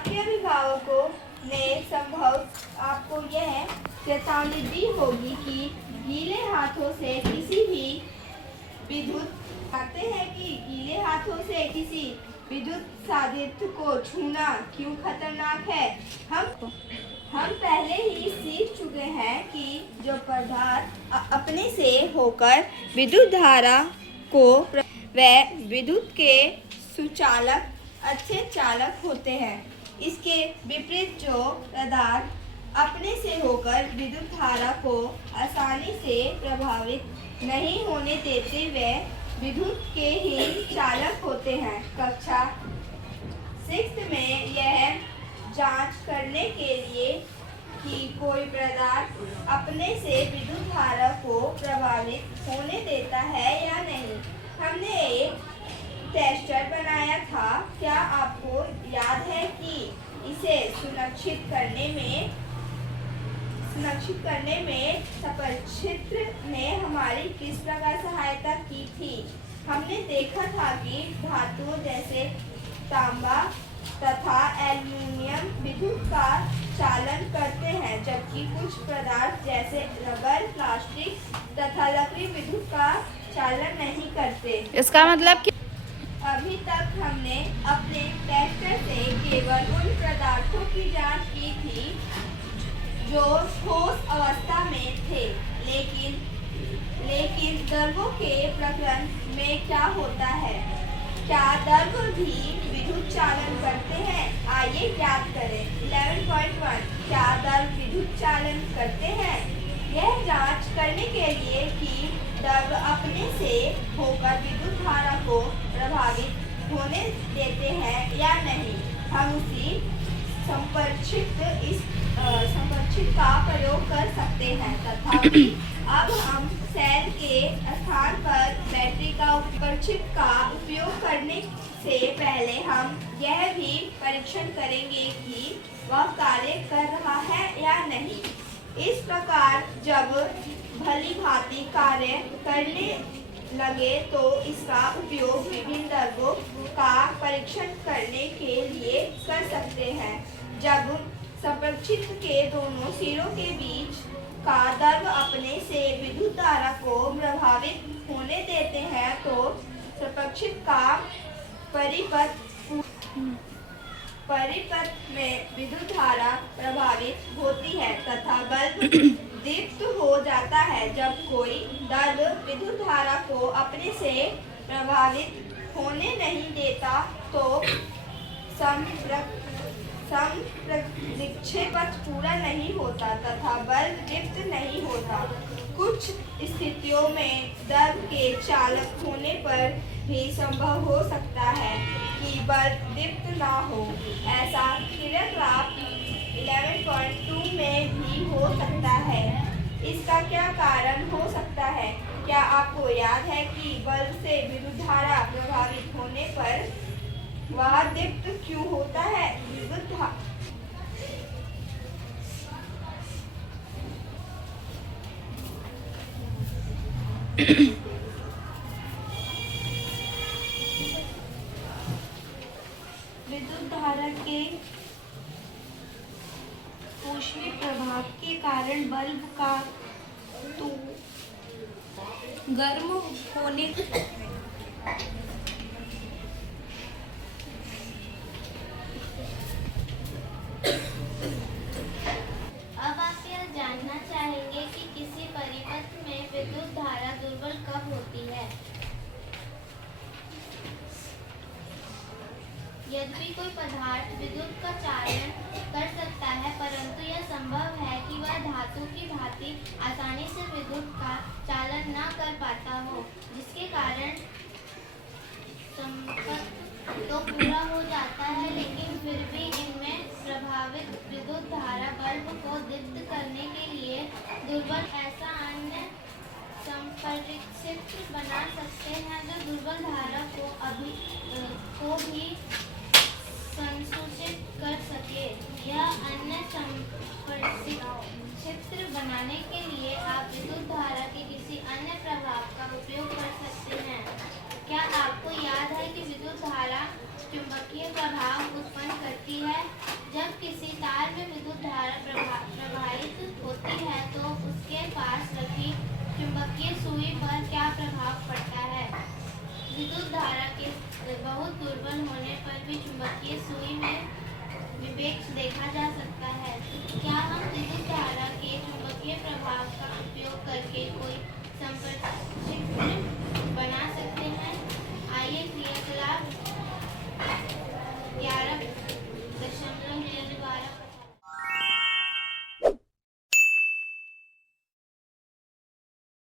आपके अभिभावकों ने संभव आपको यह चेतावनी दी होगी कि गीले हाथों से किसी भी विद्युत कहते हैं कि गीले हाथों से किसी विद्युत साधित को छूना क्यों खतरनाक है। हम पहले ही सीख चुके हैं कि जो पदार्थ अपने से होकर विद्युत धारा को वह विद्युत के सुचालक अच्छे चालक होते हैं। इसके विपरीत जो पदार्थ अपने से होकर विद्युत धारा को आसानी से प्रभावित नहीं होने देते वे विद्युत के ही चालक होते हैं। कक्षा 6 में यह जांच करने के लिए कि कोई पदार्थ अपने से विद्युत धारा को प्रभावित होने देता है या नहीं, हमने एक टेस्टर बनाया था। क्या आपको याद है कि इसे सुनिश्चित करने में सपरछिद्र ने हमारी किस प्रकार सहायता की थी। हमने देखा था कि धातुओं जैसे तांबा तथा एल्युमिनियम विद्युत का चालन करते हैं, जबकि कुछ पदार्थ जैसे रबर, प्लास्टिक तथा लकड़ी विद्युत का चालन नहीं करते। इसका मतलब कि अभी तक हमने अपने टेस्टर से केवल उन पदार्थों की जांच की थी जो ठोस अवस्था में थे, लेकिन द्रव्यों के प्रकरण में क्या होता है? क्या द्रव्य भी विद्युत चालन करते हैं? आइए ज्ञात करें। 11.1 क्या द्रव्य विद्युत चालन करते हैं? यह जांच करने के लिए कि द्रव्य अपने से होकर विद्युत धारा को प्रभावित होने देते हैं या नहीं, हम उसी संपरचित का प्रयोग कर सकते हैं। तथापि अब हम सेल के स्थान पर बैटरी का संपरचित का उपयोग करने से पहले हम यह भी परीक्षण करेंगे कि वह कार्य कर रहा है या नहीं। इस प्रकार जब भली भांति कार्य करने लगे तो इसका उपयोग विभिन्न द्रव्यों का परीक्षण करने के लिए कर सकते हैं। जब संपरचित के दोनों सिरों के बीच का द्रव्य अपने से विद्युत धारा को प्रभावित होने देते हैं तो संपरचित का परिपथ में विद्युत धारा प्रभावित होती है तथा बल्ब दीप्त हो जाता है। जब कोई द्रव्य विद्युत धारा को अपने से प्रभावित होने नहीं देता तो संप्रक्षेपथ पूरा नहीं होता तथा बल्ब दीप्त नहीं होता। कुछ स्थितियों में द्रव्य के चालक होने पर भी संभव हो सकता है कि बल्ब दीप्त ना हो। ऐसा क्रियाकलाप 11.2 में भी हो सकता है। इसका क्या कारण हो सकता है? क्या आपको याद है कि बल्ब से विद्युत धारा प्रभावित होने पर वह दीप्त क्यों होता है? विद्युत धारा के ऊष्मीय प्रभाव के कारण बल्ब का तो गर्म होने अब आप यह जानना चाहेंगे कि किसी परिपथ में विद्युत धारा दुर्बल कब होती है। यद्यपि कोई पदार्थ विद्युत का चालन कर सकता है, परंतु यह संभव है कि वह धातु की भांति आसानी से विद्युत का चालन न कर पाता हो, जिसके कारण संपर्क तो पूरा हो जाता है, लेकिन फिर भी इनमें प्रभावित विद्युत धारा बल्ब को दीप्त करने के लिए दुर्बल ऐसा अन्य संपरचित्र बना सकते हैं जो दुर्बल धारा को भी संसूचित कर सके। यह अन्य संपरचित्र बनाने के लिए आप विद्युत धारा के किसी अन्य प्रभाव का उपयोग कर सकते हैं। क्या आपको याद है कि विद्युत धारा चुंबकीय प्रभाव उत्पन्न करती है? उसके पास रखी चुंबकीय सुई पर क्या प्रभाव पड़ता है। विद्युत धारा के बहुत दुर्बल होने पर भी चुंबकीय सुई में विक्षेप देखा जा सकता है। क्या हम विद्युत धारा के चुंबकीय प्रभाव का उपयोग करके कोई संपर्क बना सकते हैं?